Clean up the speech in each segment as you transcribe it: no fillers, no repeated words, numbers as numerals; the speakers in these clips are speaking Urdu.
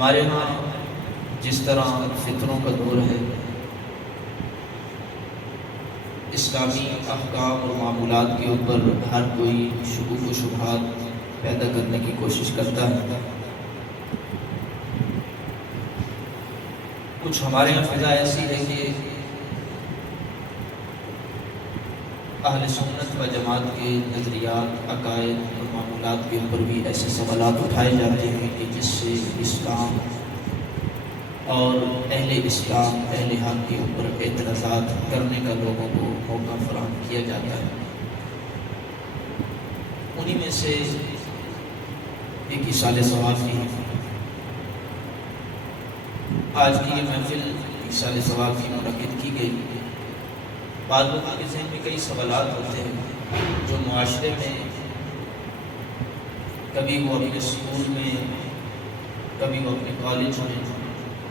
ہمارے ہاں جس طرح فتنوں کا دور ہے، اسلامی احکام اور معمولات کے اوپر ہر کوئی شکوک و شبہات پیدا کرنے کی کوشش کرتا ہے۔ کچھ ہمارے یہاں فضا ایسی ہے کہ اہل سنت و جماعت کے نظریات، عقائد اور معمولات کے اوپر بھی ایسے سوالات اٹھائے جاتے ہیں کہ جس سے اسلام اور اہل اسلام، اہل حق کے اوپر اعتراضات کرنے کا لوگوں کو موقع فراہم کیا جاتا ہے۔ انہی میں سے ایک ایصال ثواب کی ہے۔ آج کی یہ محفل ایصال ثواب کی منعقد کی گئی۔ بعض لوگوں کے ذہن میں کئی سوالات ہوتے ہیں جو معاشرے میں کبھی وہ اپنے اسکول میں، کبھی وہ اپنے کالج میں،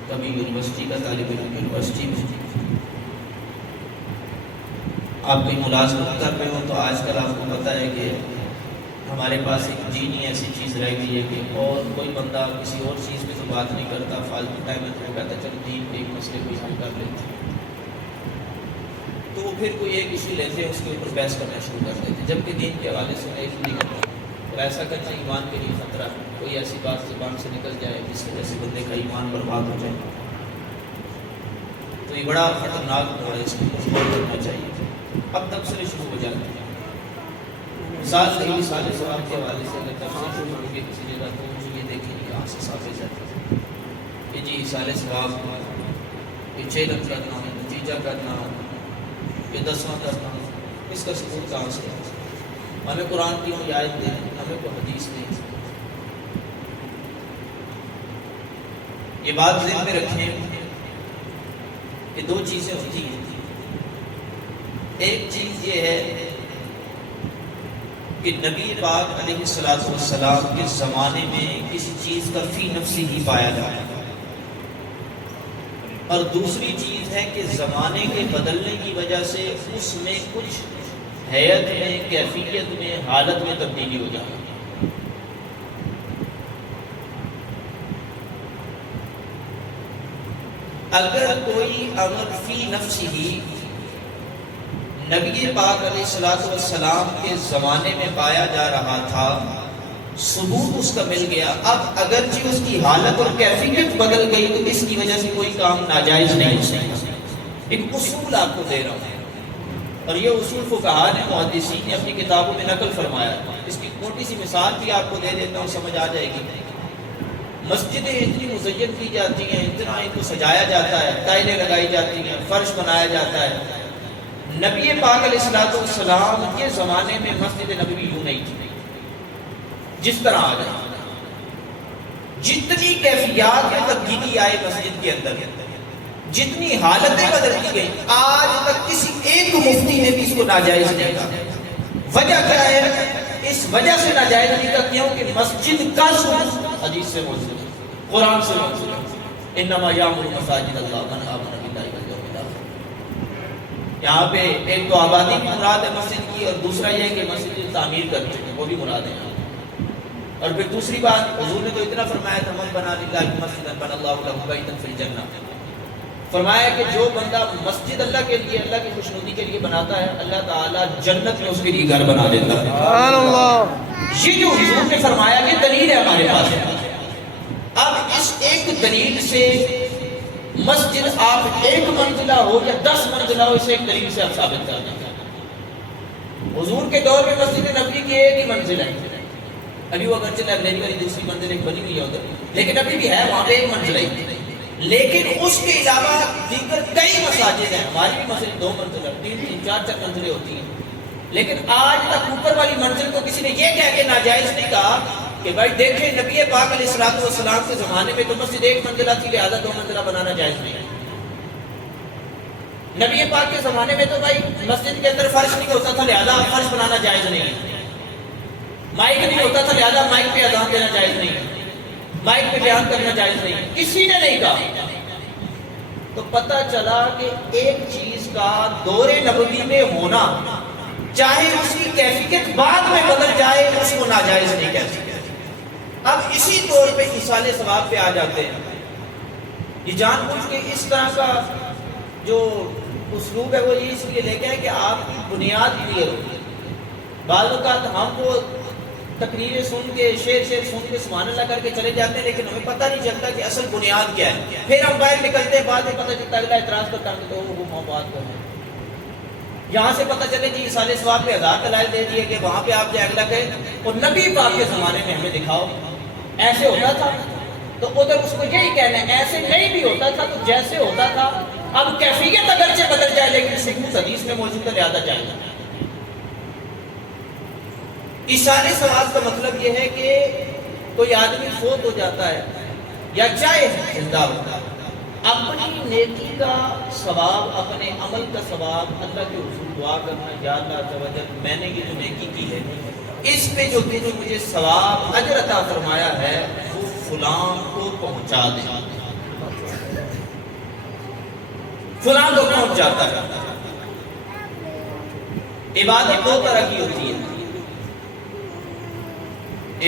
کبھی یونیورسٹی کا طالب علم یونیورسٹی میں، آپ کوئی ملازمت کر رہے ہو تو آج کل آپ کو پتہ ہے کہ ہمارے پاس ایک دین ہی ایسی چیز رہ گئی ہے کہ اور کوئی بندہ کسی اور چیز پہ تو بات نہیں کرتا، فالتو ٹائم میں تو کہتا ہے چلو دین کے ایک مسئلے کو حل کر لیتے ہیں، تو وہ پھر کوئی ایک ایشو لیتے ہیں، اس کے اوپر بحث کرنا شروع کر دیتے ہیں، جبکہ دین کے حوالے سے میں نہیں کرتا۔ اور ایسا کرنا ایمان کے لیے خطرہ ہے، کوئی ایسی بات زبان سے نکل جائے جس کی وجہ سے بندے کا ایمان برباد ہو جائے، تو یہ بڑا خطرناک موڑ ہے، اس کو غور کرنا چاہیے۔ اب تبصرے شروع ہو جاتے ہیں، ساتھ ہی سارے ثواب کے حوالے سے اگر تبصرے شروع ہو گئے کسی جگہ تو مجھے یہ دیکھیں کہ یہاں سے ساتھ جاتے ہیں کہ جی سارے ثواب، یہ 6 لفظ کرنا، نتیجہ کرنا، یہ 10واں کرنا، اس کا ثبوت کہاں سے ہے؟ ہمیں قرآن کی کوئی آیت دیں، ہمیں کوئی حدیث دیں۔ یہ بات ذہن میں رکھیں کہ 2 چیزیں ہوتی ہیں۔ ایک چیز یہ ہے کہ نبی پاک علیہ السلام کے زمانے میں کسی چیز کا فی نفسی ہی پایا جاتا ہے، اور دوسری چیز ہے کہ زمانے کے بدلنے کی وجہ سے اس میں کچھ حیت میں، کیفیت میں، حالت میں تبدیلی ہو جاتی ہے۔ اگر کوئی امر فی نفسی ہی نبی پاک علیہ السلام کے زمانے میں پایا جا رہا تھا، ثبوت اس کا مل گیا، اب اگرچہ اس کی حالت اور کیفیت بدل گئی تو اس کی وجہ سے کوئی کام ناجائز نہیں ہو سکتا۔ ایک اصول آپ کو دے رہا ہوں، اور یہ اصول فقہاء نے، محدثین نے اپنی کتابوں میں نقل فرمایا۔ اس کی چھوٹی سی مثال بھی آپ کو دے دیتا ہوں، سمجھ آ جائے گی۔ مسجدیں اتنی مزین کی جاتی ہیں، اتنا ان کو سجایا جاتا ہے، ٹائلیں لگائی جاتی ہیں، فرش بنایا جاتا ہے۔ نبی پاک علیہ السلام کے زمانے میں مسجد نبوی یوں نہیں تھی جس طرح آ گئی۔ جتنی کیفیات میں تبدیلی آئے مسجد کے اندر، جتنی حالتیں بدلتی گئی، آج تک کسی ایک مفتی نے بھی اس کو ناجائز نہیں کہا۔ وجہ کیا ہے؟ اس وجہ سے ناجائز نہیں کہا کیوں کہ مسجد کا ثبوت حدیث سے موجود ہے، قرآن سے موجود ہے۔ انما یعمر مساجد اللہ من آمن باللہ والیوم الآخر۔ یہاں پہ ایک تو آبادی بھی مراد ہے مسجد کی، اور دوسرا یہ ہے کہ مسجد تعمیر کرتے ہیں، وہ بھی مراد ہے۔ اور پھر دوسری بات، حضور نے تو اتنا فرمایا تھا من بنا للہ مسجدا بنى اللہ لہ بیتا فی الجنہ، فرمایا کہ جو بندہ مسجد اللہ کے لیے، اللہ کی خوشنودی کے لیے بناتا ہے، اللہ تعالیٰ جنت میں اس کے لیے گھر بنا دیتا ہے۔ سبحان اللہ۔ یہ جو حضور نے فرمایا کہ دلیل ہے ہمارے پاس۔ اب اس ایک دلیل سے مسجد آپ 1 منزلہ ہو یا 10 منزلہ ہو، اسے ایک دلیل سے آپ ثابت کر دیں۔ حضور کے دور میں مسجد نبوی کی 1 ہی منزل ہے، ابھی وہ اگرچہ لائبریری والی دوسری منزل ایک بنی ہوئی ہے ادھر، لیکن ابھی بھی ہے وہاں پہ 1 منزل ہے۔ لیکن اس کے علاوہ دیگر کئی مساجد ہیں، ہماری بھی مسجد 2 منزل، 3 4 منزلیں ہوتی ہیں، لیکن آج تک اوپر والی منزل کو کسی نے یہ کہہ کے ناجائز نہیں کہا کہ بھائی دیکھیں نبی پاک علیہ السلام کے زمانے میں تو مسجد 1 منزلہ تھی، لہذا 2 منزلہ بنانا جائز نہیں ہے۔ نبی پاک کے زمانے میں تو بھائی مسجد کے اندر فرش نہیں ہوتا تھا، لہذا فرش بنانا جائز نہیں ہے۔ مائک نہیں ہوتا تھا، لہذا مائک پہ اذان دینا جائز نہیں ہے، مائک پہ بیان کرنا جائز نہیں ہے، کسی نے نہیں کہا۔ تو پتہ چلا کہ ایک چیز کا دور نبوی میں ہونا، چاہے اس کی کیفیت بعد میں بدل جائے، اس کو ناجائز نہیں کہتے۔ اب اسی طور پہ ایصال ثواب پہ آ جاتے ہیں. یہ جان بوجھ کے اس طرح کا جو اسلوب ہے وہ یہ اس لیے لے کے ہے کہ آپ کی بنیاد کلیئر ہوگی. بعض اوقات ہم وہ تقریریں سن کے شعر سن کے سبحان اللہ کر کے چلے جاتے ہیں لیکن ہمیں پتہ نہیں چلتا کہ اصل بنیاد کیا ہے. پھر ہم باہر نکلتے ہیں بعد میں پتہ چلتا ہے اگلا اعتراض کرتا ہے تو وہ بات کر رہے ہیں. یہاں سے پتہ چلے کہ ایصال ثواب پہ 1000 دلائل دے دیے کہ وہاں پہ آپ جائے اگلا کہے اور نبی پاک کے زمانے میں ہمیں دکھاؤ ایسے ہوتا تھا تو ادھر اس کو یہی کہنا ہے ایسے نہیں بھی ہوتا تھا تو جیسے ہوتا تھا. اب کیفیت اگرچہ بدل جائے لیکن ثبوت حدیث میں موجود ہے لہذا جائے گا. ایصال ثواب کا مطلب یہ ہے کہ کوئی آدمی فوت ہو جاتا ہے یا چاہے زندہ ہوتا ہے اپنی نیکی کا ثواب اپنے عمل کا ثواب اللہ کے حضور دعا کرنا یا اللہ عز و جل میں نے یہ جو نیکی کی ہے اس پہ جو مجھے ثواب اجر عطا فرمایا ہے وہ فلاں کو پہنچا دے. فلاں کو پہنچ جاتا ہے. عبادت دو طرح کی ہوتی ہے.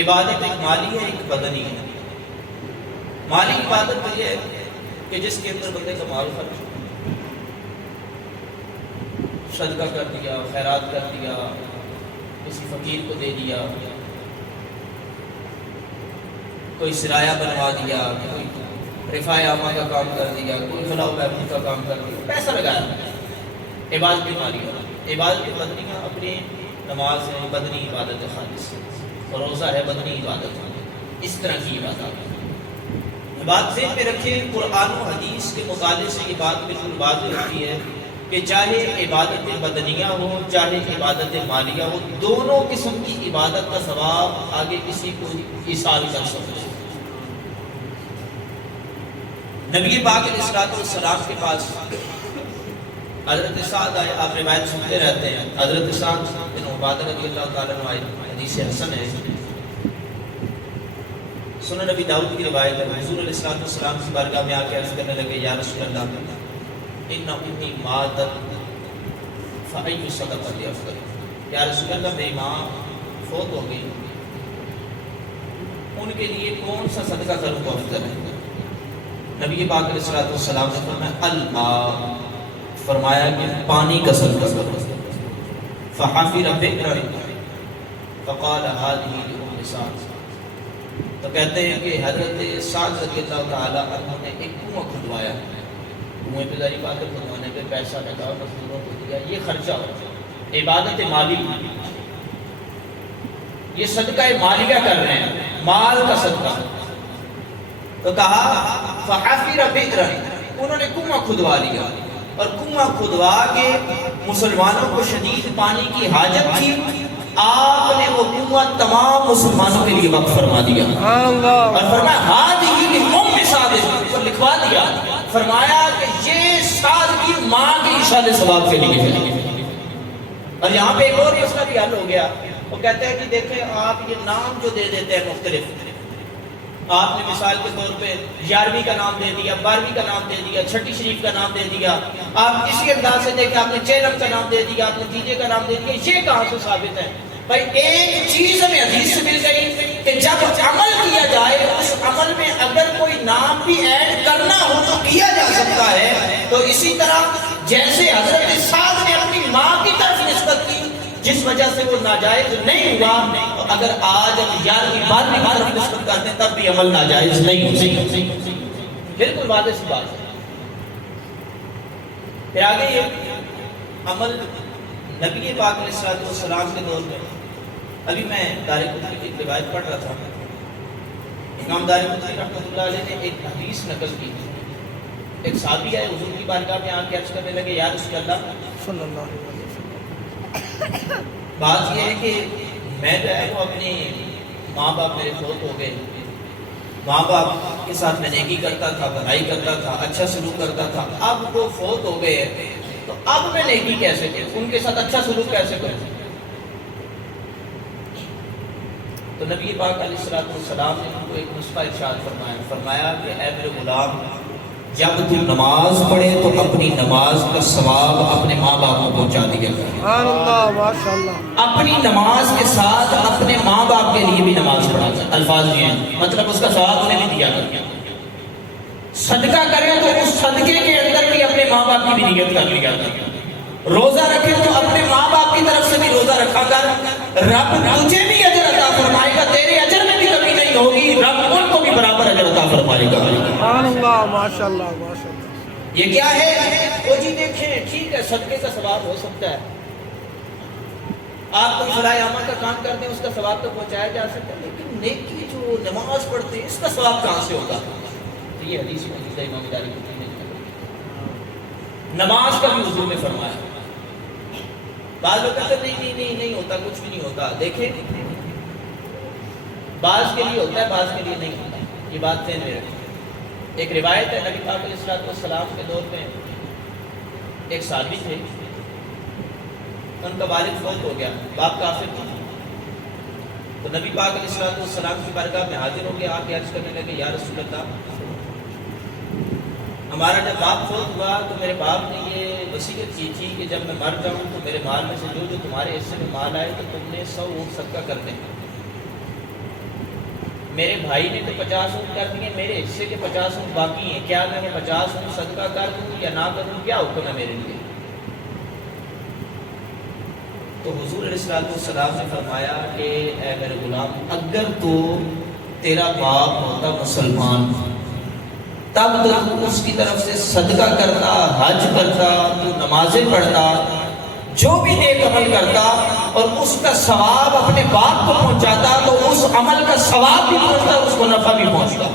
عبادت ایک مالی ہے ایک بدنی ہے. مالی عبادت تو یہ ہے کہ جس کے اندر بندے کا مال خرچ صدقہ کر دیا خیرات کر دیا کسی فقیر کو دے دیا کوئی سرایہ بنوا دیا کوئی رفاع عامہ کا کام کر دیا کوئی فلاح و بہبود کا کام کر دیا پیسہ لگایا. عبادت مالی ہے. عبادت بدنی ہے اپنی نماز ہے بدنی عبادت خالص اور روزہ ہے بدنی عبادت ہے. اس طرح کی عبادت بات ذہن میں رکھیں. قرآن و حدیث کے مطالعے سے یہ بات بالکل واضح ہوتی ہے کہ چاہے عبادت بدنیہ ہو چاہے عبادت مالیہ ہو دونوں قسم کی عبادت کا ثواب آگے کسی کو ایصال کر سکتے ہیں. نبی پاک علیہ الصلوۃ والسلام کے پاس حضرت سعد آئے. آپ روایت سنتے رہتے ہیں. حضرت سعد بن عبادہ رضی اللہ تعالیٰ عنہ آئے. حدیث حسن ہے. سنن نبی داؤد کی روایت ہے. حضور علیہ الصلوۃ والسلام کی بارگاہ میں آ کے عرض کرنے لگے یا رسول اللہ ان امتی ماتت فأی صدقۃ افضل. یا رسول اللہ میری ماں فوت ہو گئی ان کے لیے کون سا صدقہ کروں تو افضل ہے. نبی پاک علیہ الصلوۃ والسلام نے فرمایا الماء فرمایا کہ پانی کا صدقہ کرو. فحفر بئرا فقال هذه لأم سعد. تو کہتے ہیں کہ حضرت سعد رضی اللہ تعالیٰ عنہ نے ایک کنواں کھدوایا. کنویں پہ ظاہری بات ہے کھدوانے پہ پیسہ لگا مزدوروں کو دیا یہ خرچہ ہو. عبادت مالی یہ صدقہ مالیہ کر رہے ہیں مال کا صدقہ. تو کہا فحفر بئرا انہوں نے کنواں کھدوا لیا اور کنواں کھدوا کے مسلمانوں کو شدید پانی کی حاجت تھی. آپ نے وہ کنواں تمام مسلمانوں کے لیے وقف فرما دیا اور فرمایا ہادی ام سعد کو لکھوا دیا. فرمایا کہ یہ سعد کی ماں کی ایصال ثواب کے لیے ہے. اور یہاں پہ ایک اور مسئلہ بھی حل ہو گیا. وہ کہتے ہیں کہ دیکھیں آپ یہ نام جو دے دیتے ہیں مختلف آپ نے مثال کے طور پہ 11ویں کا نام دے دیا 12ویں کا نام دے دیا چھٹی شریف کا نام دے دیا. آپ اسی انداز سے دیکھیں آپ نے چیلم کا نام دے دیا آپ نے تیجے کا نام دے دیا. یہ کہاں سے ثابت ہے بھائی؟ ایک چیز ہمیں حدیث سے مل گئی کہ جب عمل کیا جائے اس عمل میں اگر کوئی نام بھی ایڈ کرنا ہو تو کیا جا سکتا ہے. تو اسی طرح جیسے حضرت سعد نے اپنی ماں کی طرف نسبت کی جس وجہ سے وہ ناجائز نہیں ہوا تو اگر آج ہم 11ویں 12ویں کی طرف نسبت کرتے ہیں تب بھی عمل ناجائز نہیں ہوتی. بالکل واضح سی بات ہے. پھر آگے یہ عمل نبی پاک علیہ الصلوۃ والسلام کے دور میں ابھی میں دارقطنی کی ایک روایت پڑھ رہا تھا. امام دارقطنی رحمۃ اللہ علیہ نے ایک حدیث نقل کی. ایک صحابی آئے حضور کی بارگاہ میں آ کے عرض کرنے لگے یا رسول اللہ صلی اللہ علیہ وسلم بات یہ ہے کہ میں جو ہے وہ اپنی ماں باپ میرے فوت ہو گئے. ماں باپ کے ساتھ میں نیکی کرتا تھا بھلائی کرتا تھا اچھا سلوک کرتا تھا. اب وہ فوت ہو گئے تو اب میں نیکی کیسے کروں ان کے ساتھ اچھا سلوک کیسے کروں؟ تو نبی پاک علیہ الصلوۃ والسلام نے ان کو ایک نسخہ ارشاد فرمایا کہ اے میرے غلام جب تو نماز پڑھے تو اپنی نماز کا ثواب اپنے ماں باپ کو پہنچا دیا کر۔ سبحان اللہ، ماشاء اللہ۔ اپنی نماز کے ساتھ اپنے ماں باپ کے لیے بھی نماز پڑھا کر، الفاظ یہ ہیں، مطلب اس کا ثواب انہیں بھی دیا کر۔ صدقہ کریں تو اس صدقے کے اندر بھی اپنے ماں باپ کی بھی نیت کر لیا کر۔ روزہ رکھے تو اپنے ماں باپ کی طرف سے بھی روزہ رکھا کر، رب تجھے بھی اجر عطا فرمائے گا، تیرے اجر میں بھی کمی نہیں ہوگی، رب ان کو بھی برابر اجر عطا فرمائے گا۔ سبحان اللہ، ماشاء اللہ، ماشاء اللہ۔ یہ کیا ہے؟ وہ جی دیکھیں، ٹھیک ہے صدقے کا ثواب ہو سکتا ہے، آپ کوئی فلاح عامہ کا کام کرتے ہیں اس کا ثواب تو پہنچایا جا سکتا ہے، لیکن نیکی جو نماز پڑھتے ہیں اس کا ثواب کہاں سے ہوگا؟ تو یہ حدیث موجود ہے امام داری قطنی میں، نماز کا بھی حضور نے فرمایا۔ بعض لوگ کہتے ہیں نہیں ہوتا، کچھ بھی نہیں ہوتا۔ دیکھیں، بعض کے لیے ہوتا ہے، بعض کے لیے نہیں ہوتا، یہ بات ذہن میں رکھیں۔ ایک روایت ہے، نبی پاک علیہ السلام کے دور میں ایک صحابی تھے، ان کا والد فوت ہو گیا، باپ کافر تھا، تو نبی پاک علیہ السلام کی بارگاہ میں حاضر ہو کے آپ عرض کرنے لگے، یا رسول اللہ، ہمارا جب باپ فوت ہوا تو میرے باپ نے یہ وصیت کی تھی کہ جب میں مر جاؤں تو میرے مال میں سے جو تمہارے حصے میں مال آئے تو تم نے 100 اونٹ صدقہ کر دیں۔ میرے بھائی نے تو 50 اونٹ کر دیے، میرے حصے کے 50 اونٹ باقی ہیں، کیا میں 50 اونٹ صدقہ کر دوں یا نہ کروں، کیا حکم ہے میرے لیے؟ تو حضور علیہ السلام نے فرمایا کہ اے میرے غلام، اگر تو تیرا باپ ہوتا مسلمان تب تو اس کی طرف سے صدقہ کرتا، حج کرتا، تو نمازیں پڑھتا، جو بھی نیک عمل کرتا اور اس کا ثواب اپنے باپ کو پہنچاتا تو اس عمل کا ثواب بھی پہنچتا، اس کو نفع بھی پہنچتا۔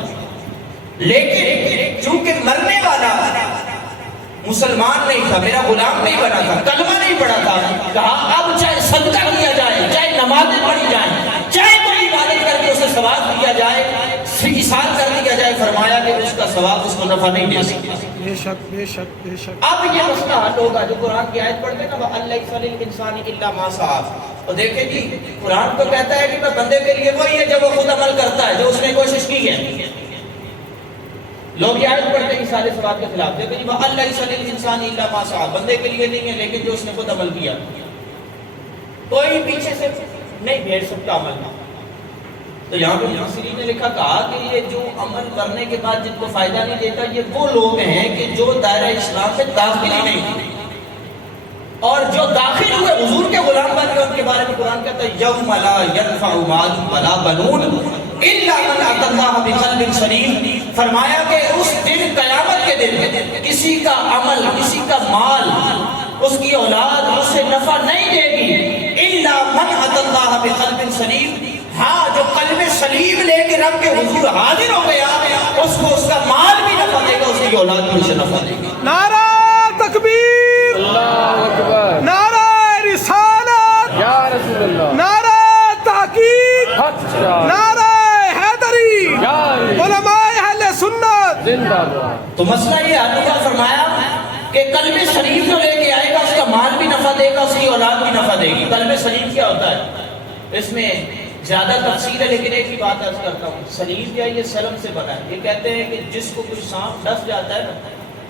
لیکن چونکہ مرنے والا مسلمان نہیں تھا، میرا غلام نہیں بنا تھا، کلمہ نہیں پڑھا تھا، کہا اب چاہے صدقہ کیا جائے، چاہے نمازیں پڑھی جائیں، چاہے کوئی عبادت کر کے اسے ثواب دیا جائے، ایثار کر دیا جائے، فرمایا کہ اس کا ثواب اس کو نفع نہیں دے سکتا۔ بے شک، بے شک، بے شک۔ اب یہ مسئلہ حل ہوگا جو قرآن کی آیت پڑھتے ہیں نا، وَأَلَّيْسَ لِلْإِنسَانِ إِلَّا مَا سَعَىٰ، تو دیکھیں جی قرآن تو کہتا ہے کہ میں بندے کے لیے وہی ہے جو وہ خود عمل کرتا ہے، جو اس نے کوشش کی ہے۔ لوگ یہ آیت پڑھتے ہیں سارے ثواب کے خلاف، دیکھیں جی وَأَلَّيْسَ لِلْإِنسَانِ إِلَّا مَا سَعَىٰ، بندے کے لیے نہیں ہے لیکن جو اس نے خود عمل کیا، کوئی پیچھے سے نہیں بھیڑ سکتا عمل۔ تو یہاں پہ مفسرین نے لکھا، کہا کہ یہ جو عمل کرنے کے بعد جن کو فائدہ نہیں دیتا، یہ وہ لوگ ہیں کہ جو دائرہ اسلام میں داخل ہی نہیں ہوئے، اور جو داخل ہوئے حضور کے غلام بن گئے، ان کے بارے میں قرآن کہتا ہے یوم لا ينفع مال ولا بنون الا من اتى الله بقلب سلیم، فرمایا کہ اس دن، قیامت کے دن، کسی کا عمل، کسی کا مال، اس کی اولاد اس سے نفع نہیں دے گی، الا من اتى الله بقلب سلیم، ہاں جو قلب سلیم لے کے رب کے حضور حاضر ہو گیا، اس کو اس کا مال بھی نفع دے گا، اس کی اولاد بھی اسے نفع دے گی۔ نعرہ تکبیر، اللہ اکبر، نعرہ رسالت، یا رسول اللہ، نعرہ تحقیق، اچھا، نعرہ حیدری، یا علماء اہل سنت۔ زندہ باد۔ تو مسئلہ یہ حل ہوا، فرمایا کہ قلب سلیم جو لے کے آئے گا اس کا مال بھی نفع دے گا، اس کی اولاد بھی نفع دے گی۔ قلب سلیم کیا ہوتا ہے؟ اس میں زیادہ تفصیل ہے لیکن ایک ہی بات عرض کرتا ہوں، سلیم کیا، یہ سلم سے بنا ہے۔ یہ کہتے ہیں کہ جس کو کوئی سانپ ڈس جاتا ہے نا،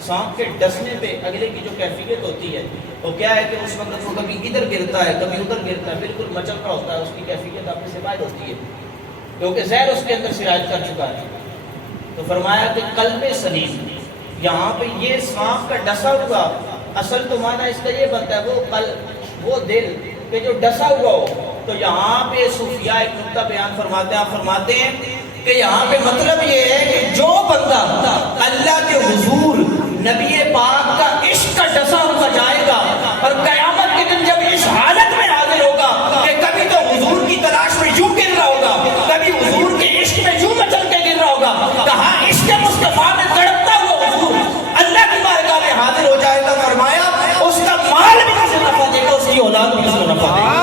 سانپ کے ڈسنے پہ اگلے کی جو کیفیت ہوتی ہے وہ کیا ہے کہ اس وقت وہ کبھی ادھر گرتا ہے کبھی ادھر گرتا ہے، بالکل مچل رہا ہوتا ہے، اس کی کیفیت آپ سے باہر ہوتی ہے کیونکہ زہر اس کے اندر سرایت کر چکا ہے۔ تو فرمایا کہ قلب سلیم، یہاں پہ یہ سانپ کا ڈسا ہوا، اصل تو معنی اس کا یہ بنتا ہے وہ قلب، وہ دل کہ جو ڈسا ہوا ہو۔ تو یہاں پہ صوفیاء ایک نقطہ بیان فرماتے ہیں، آپ فرماتے ہیں کہ یہاں پہ مطلب یہ ہے کہ جو بندہ اللہ کے حضور نبی پاک کا عشق کا ڈسا ہوا جائے گا اور قیامت کے دن جب اس حالت میں حاضر ہوگا کہ کبھی تو حضور کی تلاش میں یوں گر رہا ہوگا، کبھی حضور کے عشق میں یوں مچل کے گر رہا ہوگا، کہاں عشق مصطفیٰ میں تڑپتا ہوا حضور اللہ کی بارگاہ میں حاضر ہو جائے گا، فرمایا اس کا مال بھی اسے نفع دے گا، اس کی اولاد بھی اسے نفع دے گا۔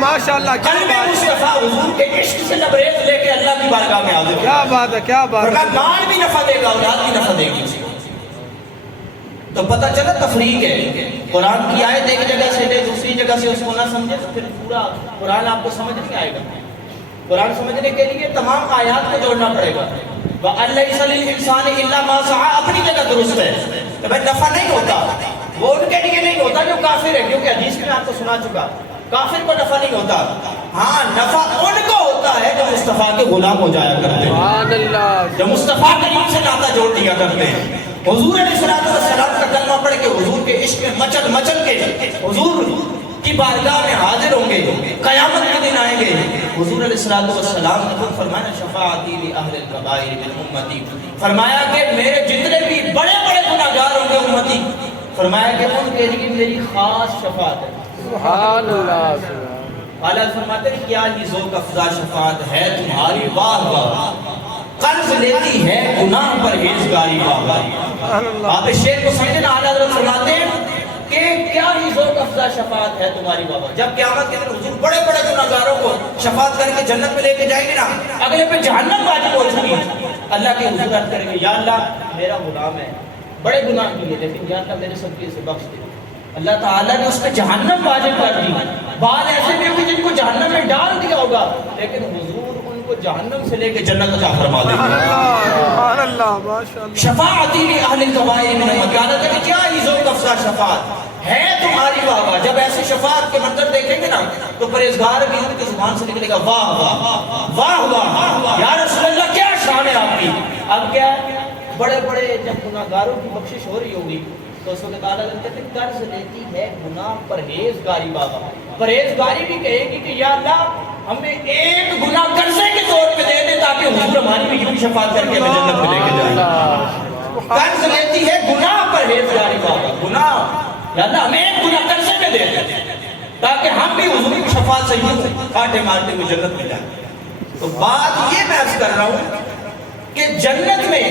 ماشاءاللہ، قلب مصطفیٰ حضور کے عشق سے لبریز لے کے اللہ کی بارگاہ میں حاضر ہو، کیا بات ہے، کیا بات ہے۔ مال بھی نفع دے گا، اولاد بھی نفع دے گی۔ تو پتہ چلا تفریق ہے، قرآن کی آیت ایک جگہ سے لے دوسری جگہ سے اس کو نہ سمجھے تو پھر پورا قرآن آپ کو سمجھ نہیں آئے گا۔ قرآن سمجھنے کے لیے تمام آیات کو جوڑنا پڑے گا. وَأَلَّيْسَ لِلْإِنسَانِ إِلَّا مَا سَعَىٰ اپنی جگہ درست ہے کہ بھائی نفع نہیں ہوتا، وہ ان کے لیے نہیں ہوتا جو کافر ہے، کیونکہ حدیث میں آپ کو سنا چکا کافر کو نفع نہیں ہوتا. ہاں نفع ان کو ہوتا ہے جو مصطفیٰ کے غلام ہو جایا کرتے ہیں، سبحان اللہ. جو مصطفیٰ کریم سے ناطہ جوڑ دیا کرتے ہیں. حضور علیہ السلام کا کلمہ پڑھ کے حضور کے عشق میں مچل مچل کے حضور کی بارگاہ میں حاضر ہوں گے، قیامت کے دن آئیں گے. حضور علیہ السلام نے خود فرمایا شفاعتی لأہل الکبائر من امتی، فرمایا کہ میرے جتنے بھی بڑے بڑے گناہگار ہوں گے امتی، فرمایا کہ ان کے لیے میری خاص شفاعت ہے. سبحان اللہ. اعلیٰ فرماتے ہیں کیا ہی ذوق افزا شفاعت ہے تمہاری، واہ واہ، قرض لیتی ہے گناہ پرہیزگاری، واہ واہ. آپ اس شعر کو سمجھیں. اعلیٰ حضرت فرماتے ہیں کہ کیا ہی ذوق افزا شفاعت ہے تمہاری بابا. جب قیامت کے دن حضور بڑے بڑے گناہگاروں کو شفاعت کر کے جنت میں لے کے جائیں گے نا، اگلے پہ جہنم واجب ہو چکی ہے، اللہ کے حضور عرض کریں گے یا اللہ میرا غلام ہے، بڑے گناہ کیے لیکن یا اللہ میرے صدقے سے بخش دے. اللہ تعالیٰ نے اس پہ جہنم واجب کر دی. بعد ایسے بھی ہوگی جن کو جہنم میں ڈال دیا ہوگا، لیکن حضور ان کو جہنم سے لے کے جنت عطا فرما دیں گے. سبحان اللہ ماشاء اللہ. شفاعتی لأہل الکبائر من امتی. اللہ کہ کیا ہی ذوق افزا شفاعت ہے تمہاری بابا. جب ایسے شفاعت کے منظر دیکھیں گے نا تو پرہیزگار بھی ان کی زبان سے نکلے گا واہ واہ واہ واہ یا رسول اللہ کیا شان ہے آپ کی. اب کیا بڑے بڑے جب گناہگاروں کی بخشش ہو رہی ہوگی تو اس وقت تعالیٰ کہتے ہیں قرض لیتی ہے گناہ پرہیزگاری بابا. پرہیزگاری بھی کہے گی کہ یا اللہ ہمیں ایک گناہ قرضے کے طور پہ دے دے تاکہ حضور ہماری بھی یوں شفاعت کر کے ہمیں جنت میں لے کے جائیں. قرض لیتی ہے گناہ پرہیزگاری بابا. گناہ یا اللہ ہمیں ایک گناہ قرضے میں دے دے تاکہ ہم بھی حضور کی شفاعت سے یوں کاٹے مارتے ہوئے جنت میں جائیں. تو بات یہ میں عرض کر رہا ہوں کہ جنت میں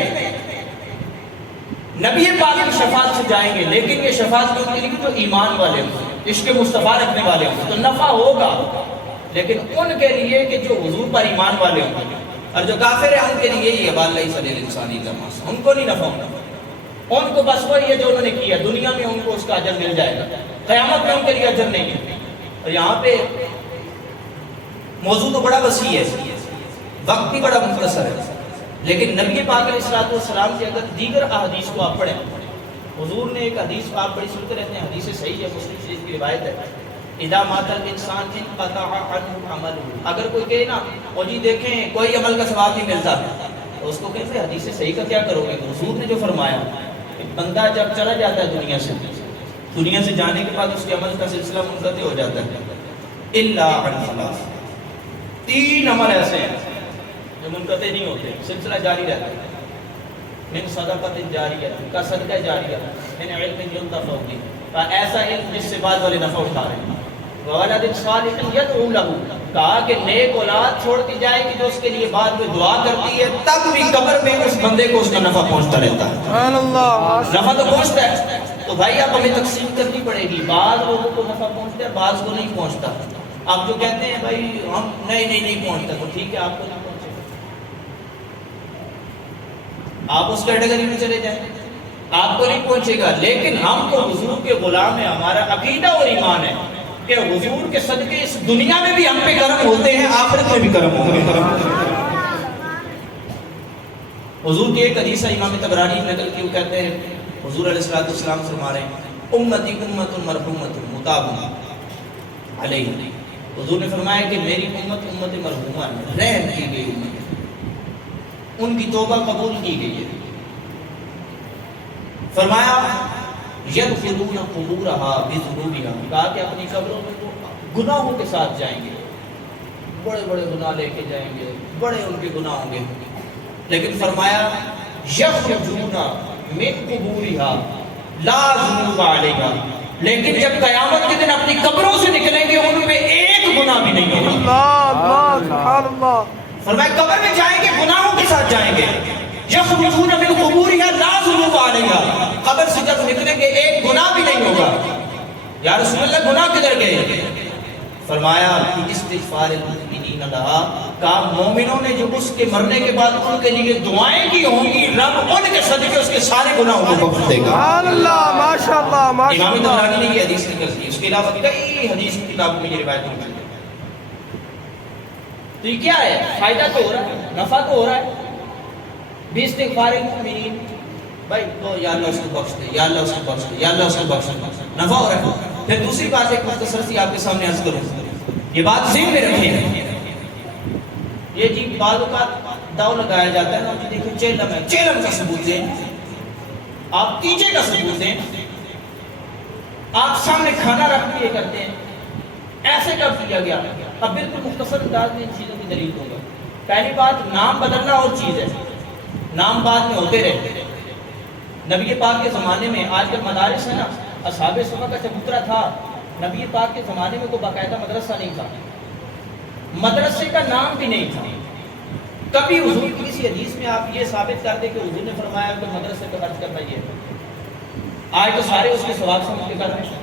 نبی پاک کی شفاعت سے جائیں گے، لیکن یہ شفاعت کیوں ملے گی جو ایمان والے ہوں، عشق مصطفیٰ رکھنے والے ہوں. تو نفع ہوگا لیکن ان کے لیے کہ جو حضور پر ایمان والے ہوں، اور جو کافر ہیں ان کے لیے یہ وَاللَّهِ صلی الانسانی لماس، ان کو نہیں نفع ہوگا. ان کو بس وہی ہے جو انہوں نے کیا، دنیا میں ان کو اس کا اجر مل جائے گا، قیامت میں ان کے لیے اجر نہیں ہے. اور یہاں پہ موضوع تو بڑا وسیع ہے، وقت بھی بڑا مختصر ہے، لیکن نبی پاک علیہ السلام کی اگر دیگر احادیث کو آپ پڑھیں، حضور نے ایک حدیث آپ بڑی سنتے رہتے ہیں، حدیث صحیح ہے، مسلم شریف کی روایت ہے، اذا مات الانسان انقطع عنه عمله. اگر کوئی کہے نا اور جی دیکھیں کوئی عمل کا ثواب نہیں ملتا تو اس کو کہتے ہیں حدیث صحیح کا کیا کرو گے. حضور نے جو فرمایا کہ بندہ جب چلا جاتا ہے دنیا سے جانے کے بعد اس کے عمل کا سلسلہ منقطع ہو جاتا ہے الا عن ثلاث. 3 عمل ایسے ہیں جو منقطع نہیں ہوتے، سلسلہ جاری رہتا ہے. من صدقۃ جاریہ، کا صدقہ جاریہ، من علم ينتفع به، ایسا علم جس سے بعد والے نفع اٹھا رہے ہیں. وولد صالح يدعو له، کہا کہ نیک اولاد چھوڑ دی جائے کہ جو اس کے لیے بعد میں دعا کرتی ہے، تب بھی قبر میں اس بندے کو اس کا نفع پہنچتا رہتا ہے. سبحان اللہ. نفع تو پہنچتا ہے. تو بھائی آپ ہمیں تقسیم کرنی پڑے گی، بعض لوگوں کو نفع پہنچتا ہے بعض کو نہیں پہنچتا. آپ جو کہتے ہیں بھائی ہم نہیں پہنچتا، تو ٹھیک ہے آپ کو نہیں پہنچے، آپ اس کیٹیگری میں چلے جائیں، آپ کو نہیں پہنچے گا. لیکن ہم تو حضور کے غلام ہیں، ہمارا عقیدہ اور ایمان ہے کہ حضور کے صدقے اس دنیا میں بھی ہم پہ کرم ہوتے ہیں، آخرت میں بھی کرم ہوتے ہیں. حضور کی ایک حدیث امام طبرانی نقل کی، وہ کہتے ہیں حضور علیہ السلام فرما رہے ہیں امتی امت مرحومت متاب علیہ. حضور نے فرمایا کہ میری امت مرحومہ ہے، رحم کی گئی امت، ان کی توبہ قبول کی گئی ہے. فرمایا یدخلون قبورہا بذنوبہا، کہا کہ اپنی قبروں میں وہ گناہوں کے ساتھ جائیں گے، بڑے بڑے گناہ لے کے جائیں گے، بڑے ان کے گناہ ہوں گے. لیکن فرمایا یخرجون من قبورہا لا ذنوب علیہا، لیکن جب قیامت کے دن اپنی قبروں سے نکلیں گے ان پہ ایک گناہ بھی نہیں ہوگا. اللہ سبحان اللہ. فرمایا قبر میں جائیں گے گناہوں کے ساتھ جائیں گے. یخرجون من قبورہا لا ذنوب علیہا، قبر سے جب نکلیں گے ایک گناہ بھی نہیں ہوگا. یا رسول اللہ گناہ کدھر گئے؟ فرمایا استغفار المؤمنین لہا، کہا مومنوں نے جو اس کے مرنے کے بعد ان کے لیے دعائیں کی ہوں گی، رب ان کے صدقے اس کے سارے گناہوں کو بخش دے گا. سبحان اللہ ماشاءاللہ امام ماشاءاللہ. طبرانی نے یہ حدیث نقل کی، اس کے علاوہ کئی حدیث کی کتابوں میں یہ روایت موجود ہے. تو یہ کیا ہے؟ فائدہ تو ہو رہا ہے، نفع تو ہو رہا ہے. باستغفار المؤمنین، بھائی تو یا اللہ اس کو بخش دے، یا اللہ اس کو بخش دے، یا اللہ اس کو بخش دے، نفع ہو رہا ہے. پھر دوسری بات ایک مختصر سی آپ کے سامنے عرض کروں، یہ بات ذہن میں رکھیں. یہ جی بعض اوقات داؤ لگایا جاتا ہے نا جی، دیکھیں چیلم ہے، چیلم کا ثبوت دیں، آپ تیجے کا ثبوت دیں، آپ سامنے کھانا رکھ کے یہ کرتے ہیں، ایسے کب کیا گیا؟ اب بالکل مختصر انداز میں ان چیزوں کی دلیل دوں گا. پہلی بات، نام بدلنا اور چیز ہے، نام بعد میں ہوتے رہے. نبی پاک کے زمانے میں آج کل مدارس ہے نا، اصحاب صفا کا چبوترا تھا. نبی پاک کے زمانے میں کوئی باقاعدہ مدرسہ نہیں تھا، مدرسے کا نام بھی نہیں تھا. کبھی حضور کی کسی حدیث میں آپ یہ ثابت کر دیں کہ حضور نے فرمایا کہ مدرسے کا خرچ کرنا یہ ہے. آج تو سارے اس کے ثواب سمجھ کے کر رہے ہیں،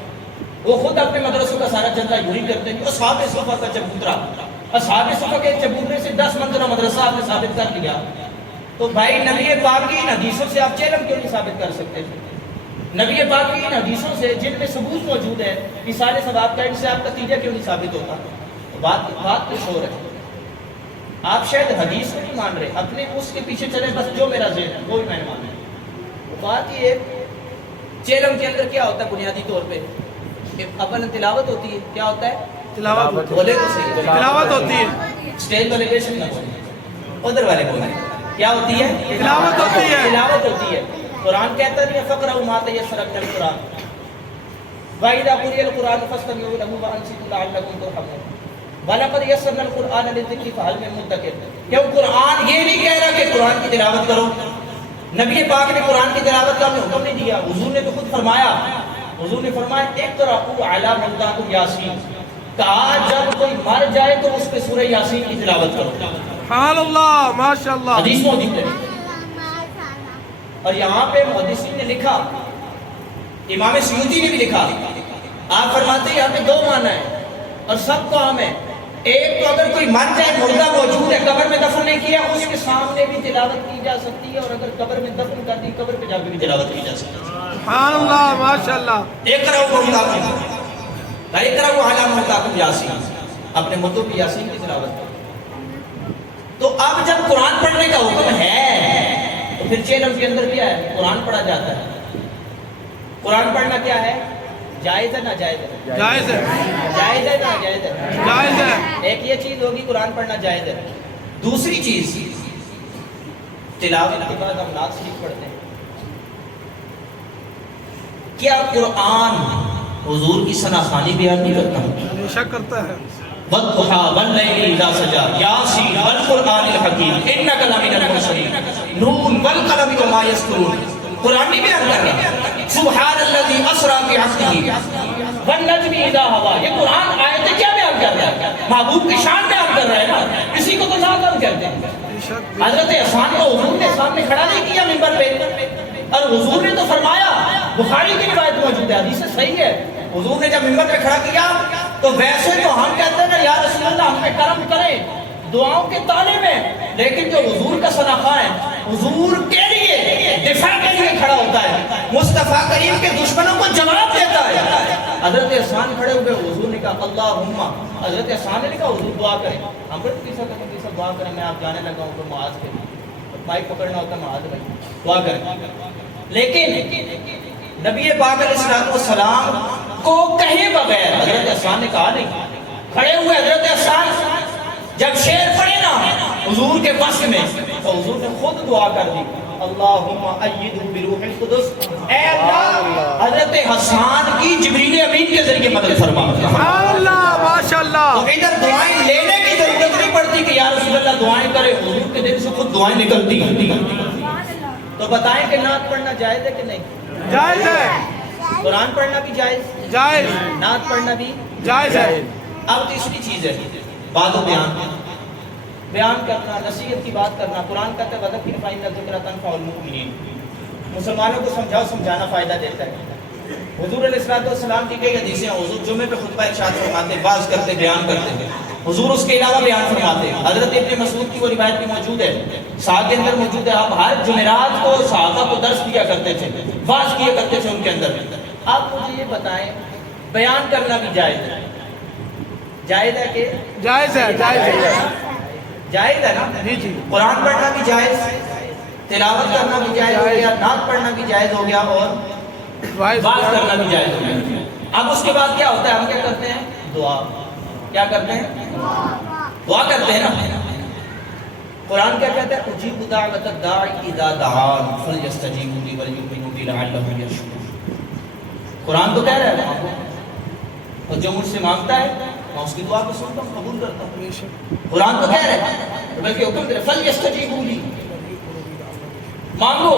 وہ خود اپنے مدرسوں کا سارا چندہ یوہی کرتے ہیں. اصحاب صفا کا چبوترا، اصحاب صفا کے چبوترے سے 10 منزلہ مدرسہ آپ نے ثابت کر لیا. تو بھائی نبی پاک کی ان حدیثوں سے آپ چیلم کیوں نہیں ثابت کر سکتے تھے؟ نبی پاک کی ان حدیثوں سے جن میں ثبوت موجود ہے کہ سارے ثواب کا، ان سے آپ کا تیجہ کیوں نہیں ثابت ہوتا؟ تو بات کچھ اور ہے. آپ شاید حدیث کو نہیں مان رہے، اپنے اس کے پیچھے چلے، بس جو میرا ذہن ہے وہ بھی میں نے مانا ہے. بات یہ ہے، چیلم کے اندر کیا ہوتا ہے بنیادی طور پہ؟ کہ اول تلاوت ہوتی ہے. کیا ہوتا ہے؟ تلاوت بولے تو صحیح، تلاوت ہوتی ہے. اسٹیج والے بیشک نہ بولیں، ادھر والے بولیں. کیا ہوتی ہے؟ تلاوت ہوتی ہے. تلاوت ہوتی ہے. قرآن کہتا نہیں ہے فقرؤوا ما تیسر من القرآن وَإِذَا قُرِئَ الْقُرْآنُ فَاسْتَمِعُوا لَهُ وَأَنصِتُوا لَعَلَّكُمْ تُرْحَمُونَ وَلَقَدْ يَسَّرْنَا الْقُرْآنَ لِلذِّكْرِ فَهَلْ مِن مُدَّكِرٍ. کہ قرآن یہ نہیں کہہ رہا کہ قرآن کی تلاوت کرو. نبی پاک نے قرآن کی تلاوت کا ہمیں حکم نہیں دیا. حضور نے تو خود فرمایا، حضور نے فرمایا اقرؤوا علی موتاکم یاسین. کہا جب کوئی مر جائے تو اس پہ سورہ یاسین کی تلاوت کرو. سبحان اللہ، ماشاء اللہ. حدیث موجود ہے. اور یہاں پہ محدثین نے لکھا، امام سیوطی نے بھی لکھا، آپ فرماتے ہیں یہاں پہ 2 معنی ہے اور سب کو عام ہے. ایک تو اگر کوئی مر جائے، مردہ موجود ہے، قبر میں دفن نہیں کیا، اس کے سامنے بھی تلاوت کی جا سکتی ہے، اور اگر قبر میں دفن کر دی، قبر پہ جا کے بھی تلاوت کی جا سکتی ہے. سبحان اللہ، ماشاء اللہ. اقرؤوا علی موتاکم یاسین، اپنے مردوں پہ یاسین کی تلاوت کرو. تو اب جب قرآن پڑھنے کا حکم ہے تو پھر چیلم کے اندر کیا ہے؟ قرآن پڑھا جاتا ہے. قرآن پڑھنا کیا ہے؟ جائز ہے ناجائز ہے؟ جائز ہے. جائز ہے ناجائز ہے؟ جائز ہے. ایک یہ چیز ہوگی قرآن پڑھنا جائز ہے. دوسری چیز، تلاوت کے بعد ہم نعت شریف پڑھتے ہیں. کیا قرآن حضور کی ثنا خوانی بیان نہیں کرتا؟ ہمیشہ کرتا ہے. والضحى والليل إذا سجى ياسين والقرآن الحكيم إنك لمن المرسلين نون والقلم وما يسطرون. قرآن نہیں بیان کر رہا. سبحان الذي أسرى بعبده والنجم إذا هوى. یہ قرآن آیتیں کیا بیان کر رہا ہے؟ محبوب کی شان بیان کر رہا ہے نا. اسی کو تو نعت ہم کہتے ہیں. حضرت عثمان کو حضور نے سامنے کھڑا نہیں کیا منبر پہ، اور حضور نے تو فرمایا، بخاری کی روایت موجود ہے، حدیث صحیح ہے، حضور نے جب منبر پہ کھڑا کیا تو ویسے تو ہم کہتے ہیں نا یا رسول اللہ ہم پہ کرم کریں دعاؤں کے تالے میں، لیکن جو حضور کا صدقہ ہے، حضور کے لیے دفاع کے لیے کھڑا ہوتا ہے، مصطفیٰ کریم کے دشمنوں کو جواب دیتا ہے. حضرت عثمان کھڑے ہوئے، حضور نے کہا اللہم، حضرت عثمان نے کہا حضور دعا کریں. ہم پر کیسا کریں، کیسا دعا کریں، میں آپ جانے لگا ہوں تو معاذ کے لیے مائک پکڑنا ہوتا ہے، معاذ بھائی دعا کریں. لیکن نبی پاک علیہ السلام کو کہے بغیر حضرت عثمان نے کہا نہیں. کھڑے ہوئے حضرت عثمان جب شعر پڑھے نا حضور کے بس میں تو حضور نے خود دعا کر دی، اللہم ایدہ بروح القدس. اے اللہ حضرت حسان کی جبریل امین کے ذریعے مدد فرما. سبحان اللہ، ماشاء اللہ. تو ادھر دعائیں لینے کی ضرورت نہیں پڑتی کہ یا رسول اللہ دعائیں کرے، حضور کے دل سے خود دعائیں نکلتی. تو بتائیں کہ نعت پڑھنا جائز ہے کہ نہیں؟ جائز ہے. قرآن پڑھنا بھی جائز، جائز. نعت پڑھنا بھی جائز ہے. اب تیسری چیز ہے بات و بیان کرنا، نصیحت کی بات کرنا. قرآن کہتا ہے وَذَكِّرْ فَإِنَّ الذِّكْرَ تَنفَعُ الْمُؤْمِنِينَ. مسلمانوں کو سمجھاؤ، سمجھانا فائدہ دیتا ہے. حضور علیہ السلام کی کئی حدیثیں، حضور جمعے پہ خطبہ ارشاد فرماتے، باز کرتے، بیان کرتے ہیں. حضور اس کے علاوہ بیان فرماتے ہیں. حضرت ابن مسعود کی وہ روایت بھی موجود ہے، صحابہ کے اندر موجود ہے، آپ ہر جمعرات کو صحابہ کو درس دیا کرتے تھے، باز کیا کرتے تھے ان کے اندر. آپ مجھے یہ بتائیں بیان کرنا بھی جائز ہے؟ جائز ہے کہ جائز ہے. جائز ہے. جائز ہے نا؟ جی جی قرآن پڑھنا بھی جائز، تلاوت کرنا بھی جائز ہو گیا، نعت پڑھنا بھی جائز ہو گیا، اور وائس بات کرنا بھی جائز ہو گیا۔ اب اس کے بعد کیا ہوتا ہے؟ ہم کیا کرتے ہیں؟ دعا۔ کیا کرتے ہیں؟ دعا کرتے ہیں نا۔ قرآن کیا کہتا ہے؟ اجیب دعوت الداعی اذا دعان فلیستجیبوا لی ولیؤمنوا بی لعلہم یرشدون۔ قرآن تو کہہ رہا ہے وہاں کو، اور جو مجھ سے مانگتا ہے میں اس کی دعا کو سنتا ہوں، قبول کرتا ہوں۔ قرآن تو کہہ رہا ہے، بلکہ حکم دے رہا ہے فلیستجیبوا لی، مانگو۔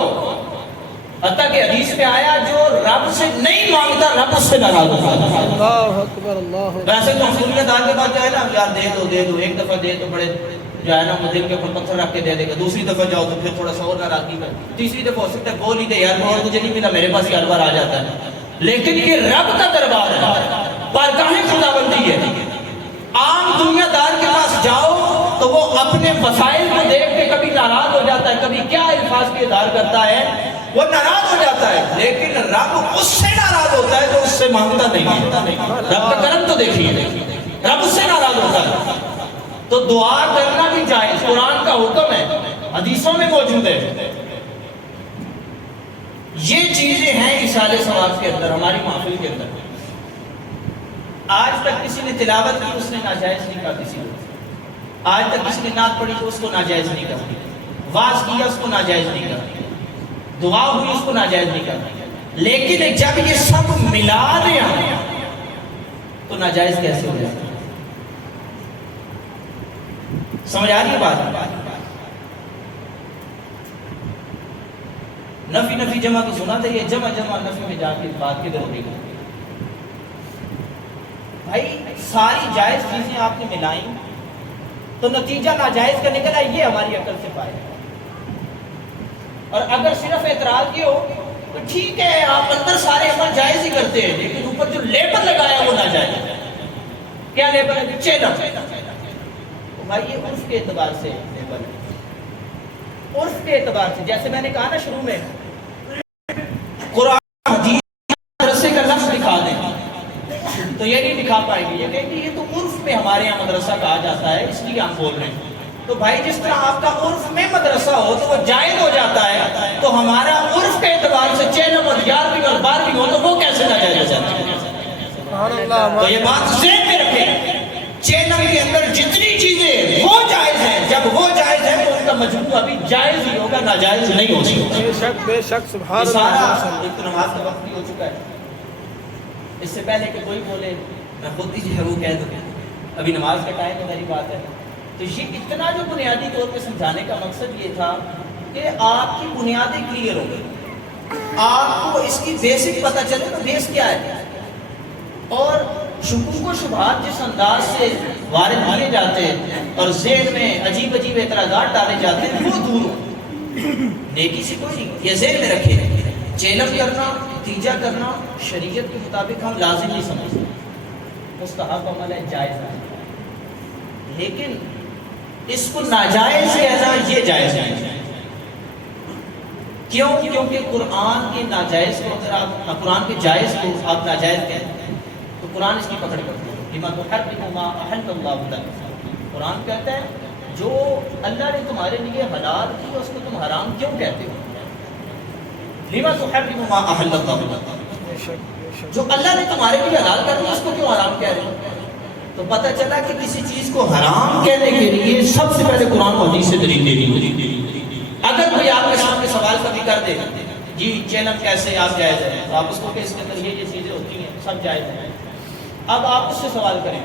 حتیٰ کہ حدیث میں آیا جو رب سے نہیں مانگتا رب اس سے ناراض ہوتا ہے۔ اللہ اکبر اللہ اکبر۔ ویسے تو ہم دنیا دار کے بعد جو ہے نا، یار دے دو دے دو، ایک دفعہ دے تو بڑے جو ہے نا وہ دل کے اوپر پتھر رکھ کے دے دے گا، دوسری دفعہ جاؤ تو پھر تھوڑا سا اور ناراضگی میں، تیسری دفعہ ہو سکتا ہے بول ہی دے یار اور مجھے نہیں ملا، میرے پاس ہی ہر بار آ جاتا ہے۔ لیکن یہ رب کا دربار ہے، بارگاہ خداوندی ہے۔ عام دنیا دار کے پاس جاؤ تو وہ اپنے وسائل کو دیکھ کے کبھی ناراض ہو جاتا ہے، کبھی کیا الفاظ کے اظہار کرتا ہے، وہ ناراض ہو جاتا ہے۔ لیکن رب اس سے ناراض ہوتا ہے جو اس سے مانگتا نہیں ہے۔ رب کا کرم تو دیکھیے، رب اس سے ناراض ہوتا ہے۔ تو دعا کرنا بھی جائز، قرآن کا حکم ہے، حدیثوں میں موجود ہے۔ یہ چیزیں ہیں اِصالِ ثواب کے اندر، ہماری محفل کے اندر۔ آج تک کسی نے تلاوت کی اس نے ناجائز نہیں کہا کسی کو، آج تک کسی نے نعت پڑھی تو اس کو ناجائز نہیں کہا، واز کیا اس کو ناجائز نہیں کہا، دعا ہوئی اس کو ناجائز نہیں کہا۔ لیکن جب یہ سب ملا دیا تو ناجائز کیسے ہو جائے؟ سمجھ آ رہی ہے بات؟ نفی نفی جمع تو سنا تھا، یہ جمع جمع نفی میں جا کے بات کدھر ہو گئی؟ بھائی ساری جائز چیزیں آپ نے ملائیں تو نتیجہ ناجائز کا نکلا، یہ ہماری عقل سے پائے۔ اور اگر صرف اعتراض یہ ہو تو ٹھیک ہے، آپ اندر سارے عمل جائز ہی کرتے ہیں، لیکن اوپر جو لیبل لگایا وہ ناجائز ہے۔ کیا لیبل ہے؟ چیلم۔ بھائی یہ عرف کے اعتبار سے لیبل ہے، عرف کے اعتبار سے۔ جیسے میں نے کہا نا شروع میں، قرآن حدیث مدرسے کا لفظ دکھا دیں تو یہ نہیں دکھا پائے گی، یہ کہیں گے یہ تو عرف میں ہمارے یہاں مدرسہ کہا جاتا ہے اس لیے ہم بول رہے ہیں۔ تو بھائی جس طرح آپ کا عرف میں مدرسہ ہو تو وہ جائز ہو جاتا ہے، تو ہمارا عرف کے اعتبار سے چیلم اور یارویں اور بارہویں ہو تو وہ کیسے ناجائز ہو جاتا ہے؟ سبحان اللہ۔ تو یہ بات ذہن میں رکھیں، چیلم کے اندر جتنی چیزیں وہ جائز ہیں، جب وہ جائز ہے تو ان کا مجموعہ بھی جائز ہی ہوگا، ناجائز نہیں ہو سکتا۔ بے شک سبحان یہ سارا اللہ۔ ایک تو نماز کا وقت بھی ہو چکا ہے، اس سے پہلے کہ کوئی بولے میں خود ہی جو ہے وہ کہہ دوں، ابھی نماز کا ٹائم ہے، میری بات ہے۔ تو یہ اتنا جو بنیادی طور پہ سمجھانے کا مقصد یہ تھا کہ آپ کی بنیادیں کلیئر ہو گئی، آپ کو اس کی بیسک پتہ چلے تو بیس کیا ہے، اور شکوک و شبہات جس انداز سے وارد کیے جاتے ہیں اور ذہن میں عجیب عجیب اعتراضات ڈالے جاتے ہیں وہ دور ہو۔ نیکی سے کوئی نہیں، یہ ذہن میں رکھے، چیلم کرنا، نتیجہ کرنا شریعت کے مطابق ہم لازم نہیں سمجھتے، مستحب عمل ہے، جائز ہے، لیکن اس کو ناجائز کہنا یہ جائز ہے۔ کیوں؟ کیونکہ قرآن کے ناجائز کو اگر آپ قرآن کے جائز کو آپ ناجائز کہتے ہیں تو قرآن اس کی پکڑ کرتے ہیں، لما تحرم ما احل اللہ لک۔ قرآن کہتا ہے جو اللہ نے تمہارے لیے حلال کی اس کو تم حرام کیوں کہتے ہو؟ لما تحرم ما احل اللہ لک، جو اللہ نے تمہارے لیے حلال کر دیا اس کو کیوں حرام کہہ رہے ہو؟ تو پتہ چلا کہ کسی چیز کو حرام کہنے کے لیے سب سے پہلے قرآن و حدیث سے دلیل دینی ہوتی۔ اگر کوئی آپ کے سامنے سوال کبھی کر دے جی چیلم کیسے آپ جائز ہے، تو آپ اس کو کہ اس کے اندر یہ چیزیں ہوتی ہیں سب جائز ہیں، اب آپ اس سے سوال کریں،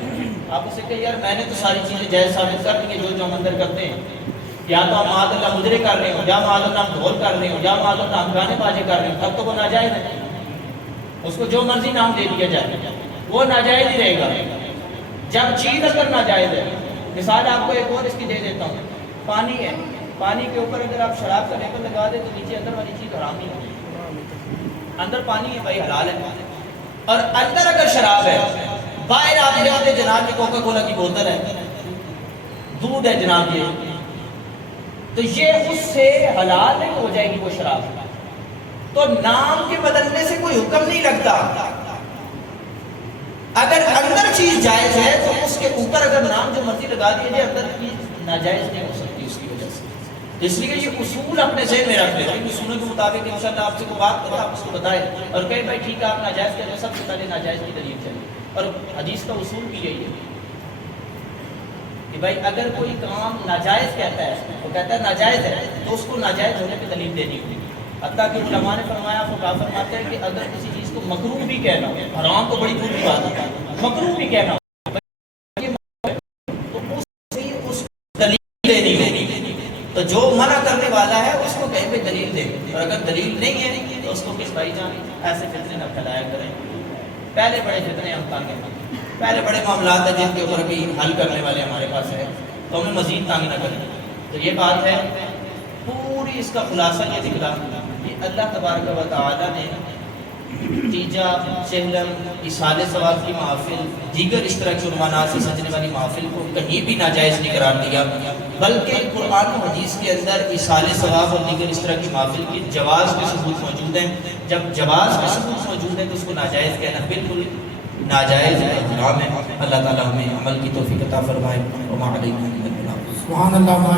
آپ اسے کہ یار میں نے تو ساری چیزیں جائز ثابت کر دی ہیں جو ہم اندر کرتے ہیں، یا تو ہم معاذ اللہ مجرے کر رہے ہو، یا معاذ اللہ ہم ڈھول کر رہے ہو، یا معاذ اللہ ہم گانے بازے کر رہے ہو، تب تو وہ ناجائز ہے، اس کو جو مرضی نام دے دیا جائے وہ ناجائز ہی رہے گا۔ جب چیز اگر ناجائز ہے، مثال آپ کو ایک اور اس کی دے دیتا ہوں، پانی ہے، پانی کے اوپر اگر آپ شراب کا لیبل لگا دیں تو نیچے اندر والی چیز حرام نہیں ہوگی، اندر پانی ہے بھائی حلال ہے، اور اندر اگر شراب ہے، باہر آپ لے جناب یہ کوکا کولا کی بوتل ہے، دودھ ہے جناب یہ، تو یہ اس سے حلال نہیں ہو جائے گی وہ شراب۔ تو نام کے بدلنے سے کوئی حکم نہیں لگتا، اگر اندر چیز جائز ہے تو اس کے اوپر اگر نام جو مرضی لگا دیا جائے اندر کی ناجائز نہیں ہو سکتی اس کی وجہ سے. اس لیے یہ اصول اپنے ذہن میں رکھ لیں. ان اصولوں کے مطابق انشاءاللہ آپ سے کوئی بات کرے آپ اس کو بتائیں اور کہیں بھائی ٹھیک ہے آپ ناجائز کہہ رہے ہیں، سب سے پہلے ناجائز کی دلیل چاہیے. اور حدیث کا اصول بھی یہی ہے کہ بھائی اگر کوئی کام ناجائز کہتا ہے، وہ کہتا ہے ناجائز ہے، تو اس کو ناجائز ہونے پہ دلیل دینی ہوگی. حتیٰ کہ علماء نے فرمایا، فقہاء فرماتے ہیں کہ اگر کسی چیز کو مکروہ بھی کہنا ہو، حرام تو بڑی دور کی بات ہے، مکروہ بھی کہنا ہو تو اس دلیل دینی ہوگی. تو جو منع کرنے والا ہے اس کو کہیں پہ دلیل دے، اور اگر دلیل نہیں ہے تو اس کو کس بھائی جان ایسے فتنے نہ پھیلایا کریں. پہلے بڑے فتنے ہم تانگ ہیں، پہلے بڑے معاملات ہیں جن کے اوپر ابھی حل کرنے والے ہمارے پاس ہے، تو ہمیں مزید تانگ نہ کریں. تو یہ بات ہے، پوری اس کا خلاصہ یہ نکلا کہ اللہ تبارک و تعالیٰ نے تیجا، چہلم، اصال ثواب کی محافل، دیگر اس طرح کے عنوانات سے سجنے والی محافل کو کہیں بھی ناجائز نہیں قرار دیا، بلکہ قرآن و حدیث کے اندر اصال ثواب اور دیگر اس طرح کی محافل کی جواز کے ثبوت موجود ہیں. جب جواز کے ثبوت موجود ہیں تو اس کو ناجائز کہنا بالکل ناجائز اور حرام ہے. اللہ تعالیٰ ہمیں عمل کی توفیق عطا فرمائے. وما علینا الا البلاغ. سبحان اللہ.